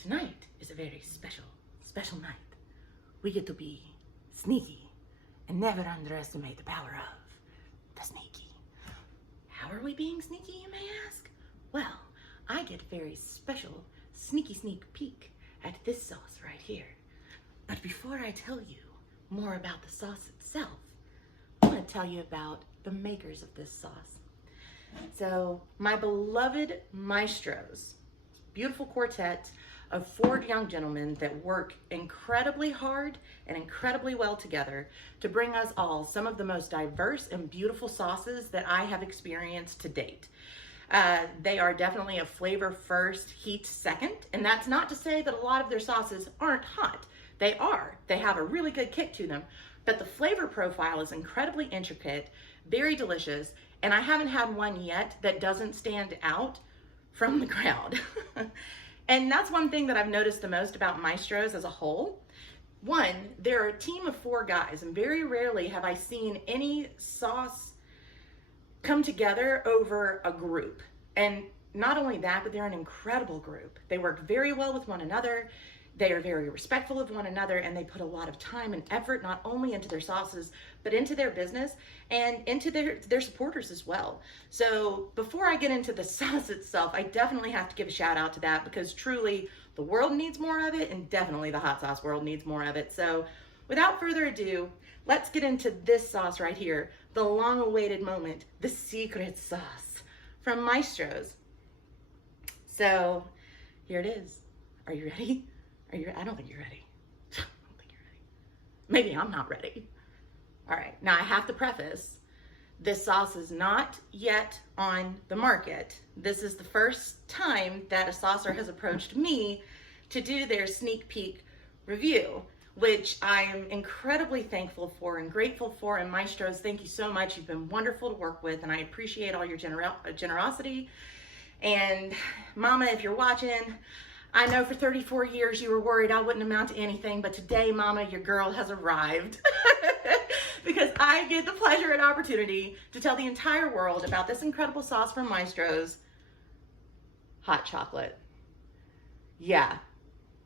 Tonight is a very special night. We get to be sneaky and never underestimate the power of the sneaky. How are we being sneaky, you may ask? Well, I get a very special sneak peek at this sauce right here. But before I tell you more about the sauce itself, I want to tell you about the makers of this sauce. So, my beloved Maestros, beautiful quartet of 4 young gentlemen that work incredibly hard and incredibly well together to bring us all some of the most diverse and beautiful sauces that I have experienced to date. They are definitely a flavor first, heat second, and that's not to say that a lot of their sauces aren't hot. They are. They have a really good kick to them, but the flavor profile is incredibly intricate, very delicious, and I haven't had one yet that doesn't stand out from the crowd. And that's one thing that I've noticed the most about Maestros as a whole. One, they're a team of 4 guys, and very rarely have I seen any sauce come together over a group. And not only that, but they're an incredible group. They work very well with one another. They are very respectful of one another, and they put a lot of time and effort not only into their sauces, but into their business and into their supporters as well. So before I get into the sauce itself, I definitely have to give a shout out to that, because truly the world needs more of it, and definitely the hot sauce world needs more of it. So without further ado, let's get into this sauce right here, the long awaited moment, the secret sauce from Maestros. So here it is. Are you ready? I don't think you're ready. I don't think you're ready. Maybe I'm not ready. All right, now I have to preface, this sauce is not yet on the market. This is the first time that a saucer has approached me to do their sneak peek review, which I am incredibly thankful for and grateful for. And Maestros, thank you so much. You've been wonderful to work with, and I appreciate all your generosity. And Mama, if you're watching, I know for 34 years you were worried I wouldn't amount to anything, but today, Mama, your girl has arrived. Because I get the pleasure and opportunity to tell the entire world about this incredible sauce from Maestros, hot chocolate. Yeah,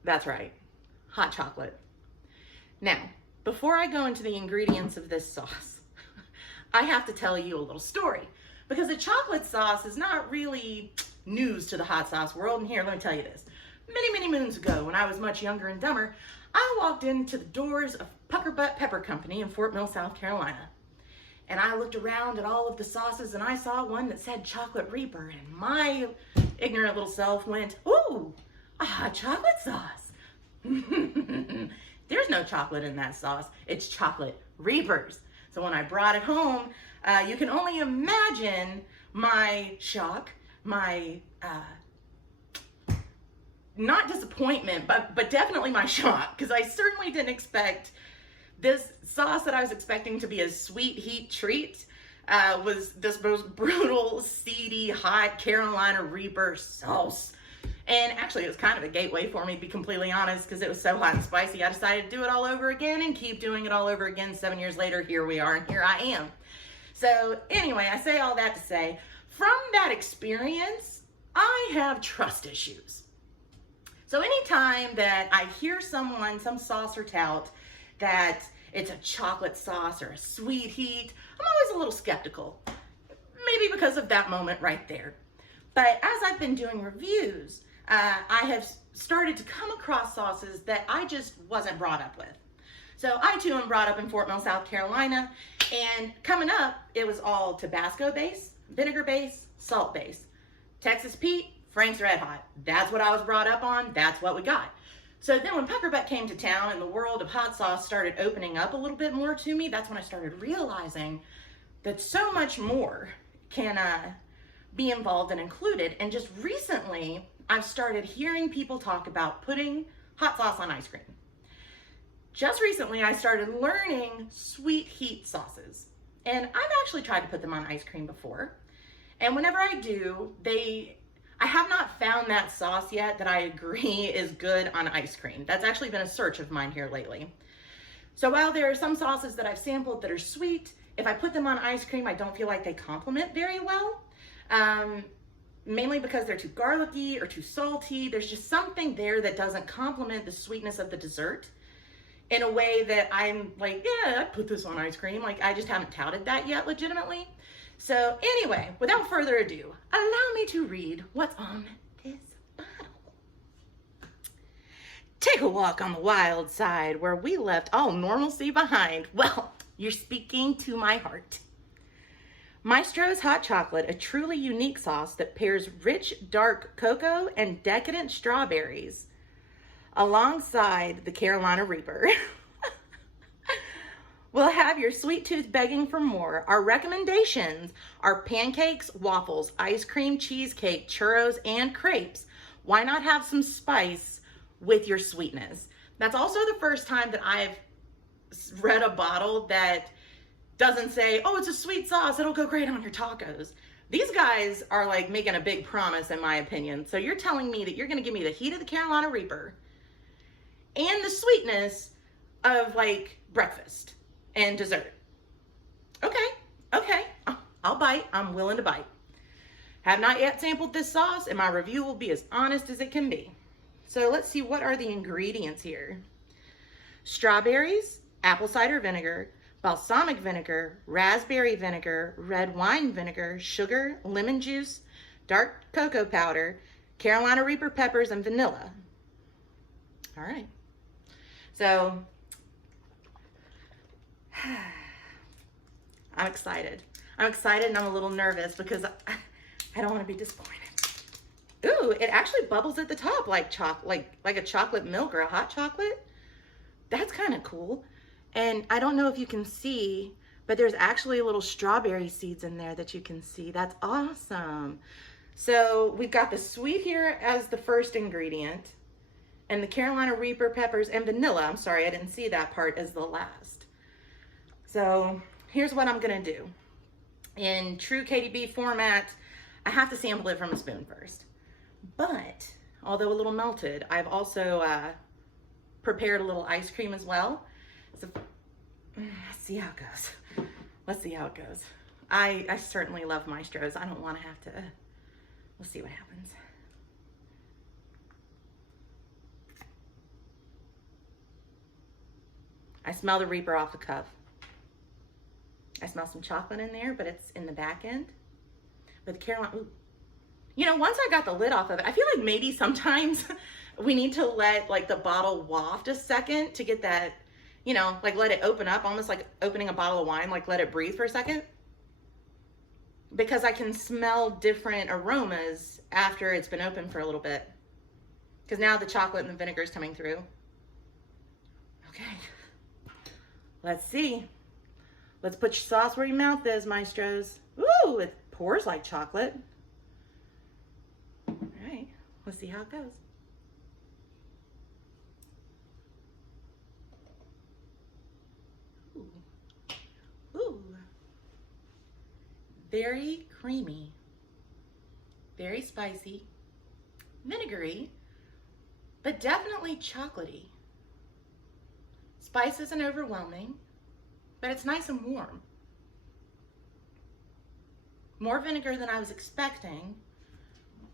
that's right, hot chocolate. Now, before I go into the ingredients of this sauce, I have to tell you a little story, because a chocolate sauce is not really news to the hot sauce world. And here, let me tell you this. Many moons ago, when I was much younger and dumber, I walked into the doors of Pucker Butt Pepper Company in Fort Mill, South Carolina. And I looked around at all of the sauces, and I saw one that said Chocolate Reaper, and my ignorant little self went, ooh, a hot chocolate sauce. There's no chocolate in that sauce. It's Chocolate Reapers. So when I brought it home, you can only imagine my shock, my not disappointment, but definitely my shock, because I certainly didn't expect this sauce that I was expecting to be a sweet heat treat was this most brutal, seedy, hot Carolina Reaper sauce. And actually, it was kind of a gateway for me, to be completely honest, because it was so hot and spicy. I decided to do it all over again and keep doing it all over again. 7 years later, here we are, and here I am. So anyway, I say all that to say, from that experience, I have trust issues. So anytime that I hear some saucer tout that it's a chocolate sauce or a sweet heat, I'm always a little skeptical. Maybe because of that moment right there. But as I've been doing reviews, I have started to come across sauces that I just wasn't brought up with. So I too am brought up in Fort Mill, South Carolina, and coming up, it was all Tabasco base, vinegar base, salt base. Texas Pete, Frank's Red Hot. That's what I was brought up on. That's what we got. So then when Pucker Butt came to town and the world of hot sauce started opening up a little bit more to me, that's when I started realizing that so much more can be involved and included. And just recently, I've started hearing people talk about putting hot sauce on ice cream. Just recently, I started learning sweet heat sauces. And I've actually tried to put them on ice cream before. And whenever I do, I have not found that sauce yet that I agree is good on ice cream. That's actually been a search of mine here lately. So while there are some sauces that I've sampled that are sweet, if I put them on ice cream, I don't feel like they complement very well. mainly because they're too garlicky or too salty. There's just something there that doesn't complement the sweetness of the dessert in a way that I'm like, yeah, I'd put this on ice cream. Like, I just haven't touted that yet legitimately. So anyway, without further ado, allow me to read what's on this bottle. Take a walk on the wild side where we left all normalcy behind. Well, you're speaking to my heart. Maestro's hot chocolate, a truly unique sauce that pairs rich dark cocoa and decadent strawberries alongside the Carolina Reaper. We'll have your sweet tooth begging for more. Our recommendations are pancakes, waffles, ice cream, cheesecake, churros, and crepes. Why not have some spice with your sweetness? That's also the first time that I've read a bottle that doesn't say, oh, it's a sweet sauce, it'll go great on your tacos. These guys are like making a big promise in my opinion. So you're telling me that you're gonna give me the heat of the Carolina Reaper and the sweetness of like breakfast and dessert. Okay, I'll bite, I'm willing to bite. Have not yet sampled this sauce and my review will be as honest as it can be. So let's see, what are the ingredients here? Strawberries, apple cider vinegar, balsamic vinegar, raspberry vinegar, red wine vinegar, sugar, lemon juice, dark cocoa powder, Carolina Reaper peppers, and vanilla. All right. So, I'm excited. I'm excited and I'm a little nervous because I don't want to be disappointed. Ooh, it actually bubbles at the top like like a chocolate milk or a hot chocolate. That's kind of cool. And I don't know if you can see, but there's actually little strawberry seeds in there that you can see. That's awesome. So we've got the sweet here as the first ingredient and the Carolina Reaper peppers and vanilla. I'm sorry, I didn't see that part as the last. So here's what I'm gonna do. In true KDB format, I have to sample it from a spoon first. But, although a little melted, I've also prepared a little ice cream as well. So, let's see how it goes. Let's see how it goes. I certainly love Maestros. I don't want to have to, we'll see what happens. I smell the Reaper off the cuff. I smell some chocolate in there, but it's in the back end. But the Carolina, ooh. You know, once I got the lid off of it, I feel like maybe sometimes we need to let like the bottle waft a second to get that, you know, like let it open up, almost like opening a bottle of wine, like let it breathe for a second. Because I can smell different aromas after it's been open for a little bit. Because now the chocolate and the vinegar is coming through. Okay, let's see. Let's put your sauce where your mouth is, Maestros. Ooh, it pours like chocolate. All right, let's see how it goes. Ooh, very creamy, very spicy, vinegary, but definitely chocolatey. Spice isn't overwhelming, but it's nice and warm. More vinegar than I was expecting,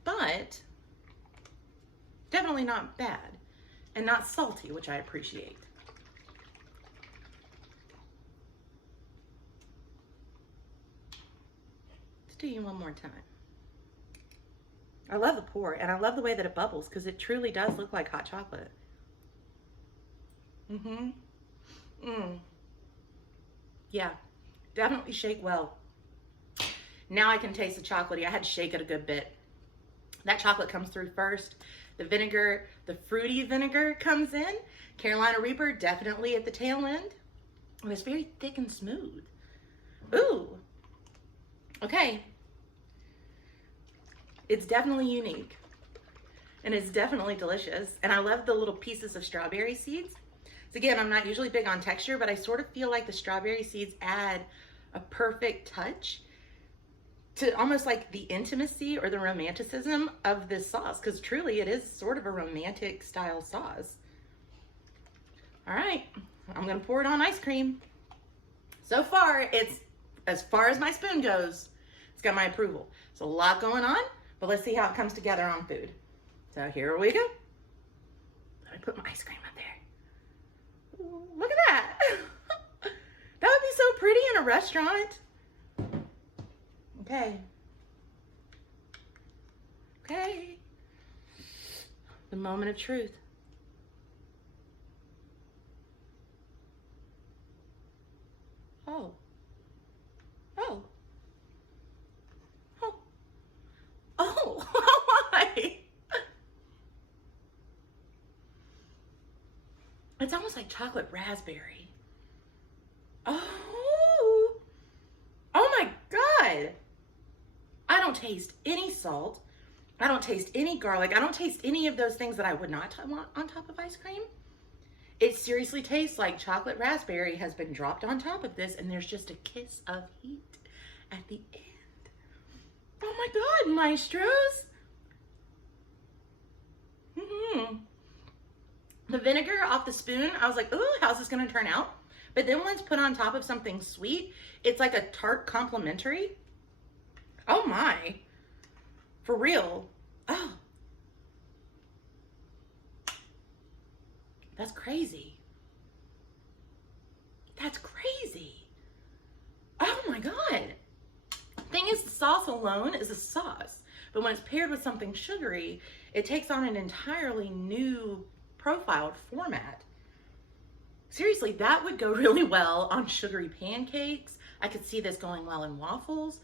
but definitely not bad and not salty, which I appreciate. Do you one more time. I love the pour and I love the way that it bubbles because it truly does look like hot chocolate. Yeah, definitely shake well. Now I can taste the chocolatey. I had to shake it a good bit. That chocolate comes through first. The vinegar, the fruity vinegar comes in. Carolina Reaper definitely at the tail end. And it's very thick and smooth. Ooh. Okay, it's definitely unique and it's definitely delicious. And I love the little pieces of strawberry seeds. So again, I'm not usually big on texture, but I sort of feel like the strawberry seeds add a perfect touch to almost like the intimacy or the romanticism of this sauce, because truly it is sort of a romantic style sauce. All right, I'm gonna pour it on ice cream. So far, it's as far as my spoon goes, it's got my approval. There's a lot going on, But let's see how it comes together on food. So here we go. Let me put my ice cream up there. Look at that. That would be so pretty in a restaurant. Okay. Okay. The moment of truth. Oh. Oh. Oh. Oh. Why? It's almost like chocolate raspberry. Oh. Oh my God. I don't taste any salt. I don't taste any garlic. I don't taste any of those things that I would not want on top of ice cream. It seriously tastes like chocolate raspberry has been dropped on top of this, and there's just a kiss of heat at the end. Oh my God, Maestros. The vinegar off the spoon, I was like, ooh, how's this gonna turn out? But then once put on top of something sweet, it's like a tart complimentary. Oh my, for real. Oh, that's crazy. That's crazy. Oh my God. Thing is, the sauce alone is a sauce, but when it's paired with something sugary, it takes on an entirely new profiled format. Seriously, that would go really well on sugary pancakes. I could see this going well in waffles.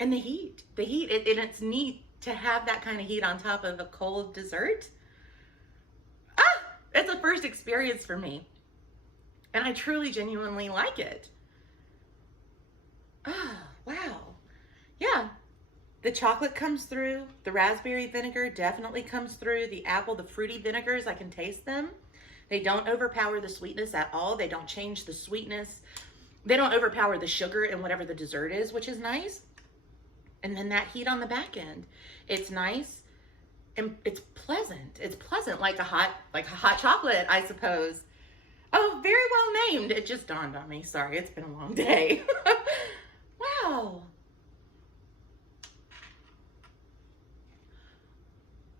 And the heat, and it's neat to have that kind of heat on top of a cold dessert. Ah, it's a first experience for me. And I truly, genuinely like it. Ah, wow. Yeah, the chocolate comes through. The raspberry vinegar definitely comes through. The apple, the fruity vinegars, I can taste them. They don't overpower the sweetness at all. They don't change the sweetness. They don't overpower the sugar in whatever the dessert is, which is nice. And then that heat on the back end, it's nice and it's pleasant. It's pleasant, like a hot chocolate, I suppose. Oh, very well named. It just dawned on me. Sorry, it's been a long day. Wow.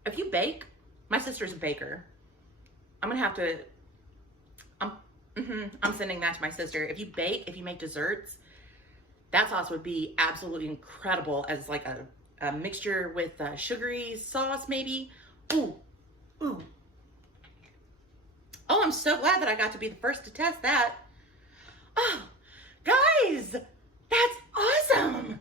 If you bake, my sister's a baker. I'm gonna have to, I'm sending that to my sister. If you bake, if you make desserts, that sauce would be absolutely incredible as like a mixture with sugary sauce, maybe. Ooh, ooh. Oh, I'm so glad that I got to be the first to test that. Oh, guys, that's awesome.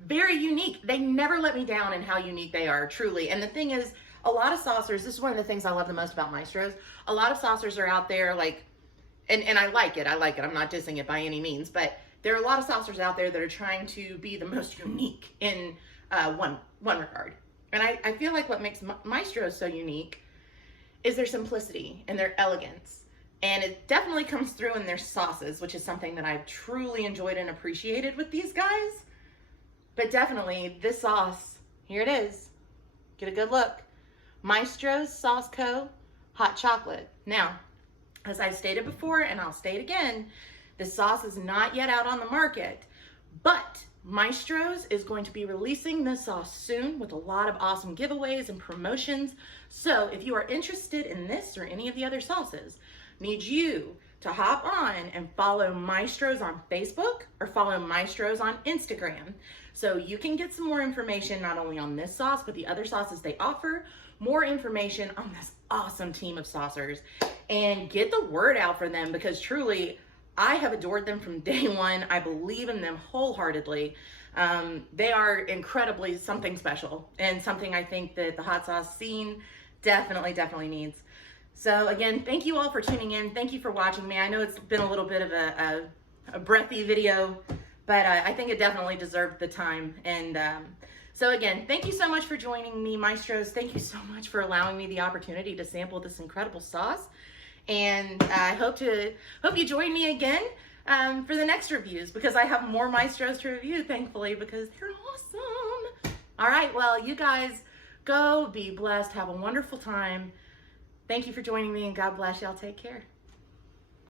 Very unique. They never let me down in how unique they are, truly. And the thing is, a lot of saucers, this is one of the things I love the most about Maestros. A lot of saucers are out there like, and I like it. I'm not dissing it by any means, but there are a lot of saucers out there that are trying to be the most unique in one regard. And I feel like what makes Maestros so unique is their simplicity and their elegance. And it definitely comes through in their sauces, which is something that I've truly enjoyed and appreciated with these guys. But definitely this sauce, here it is. Get a good look. Maestro's Sauce Co. Hot Chocolate. Now, as I stated before, and I'll state again, the sauce is not yet out on the market, but Maestros is going to be releasing this sauce soon with a lot of awesome giveaways and promotions. So if you are interested in this or any of the other sauces, need you to hop on and follow Maestros on Facebook or follow Maestros on Instagram. So you can get some more information not only on this sauce, but the other sauces they offer, more information on this awesome team of saucers, and get the word out for them, because truly, I have adored them from day one. I believe in them wholeheartedly. They are incredibly something special, and something I think that the hot sauce scene definitely needs. So again, thank you all for tuning in. Thank you for watching me. I know it's been a little bit of a breathy video, but I think it definitely deserved the time. And so again, thank you so much for joining me, Maestros. Thank you so much for allowing me the opportunity to sample this incredible sauce. And I hope you join me again for the next reviews, because I have more Maestros to review, thankfully, because they're awesome. All right, well, you guys go be blessed. Have a wonderful time. Thank you for joining me, and God bless y'all. Take care.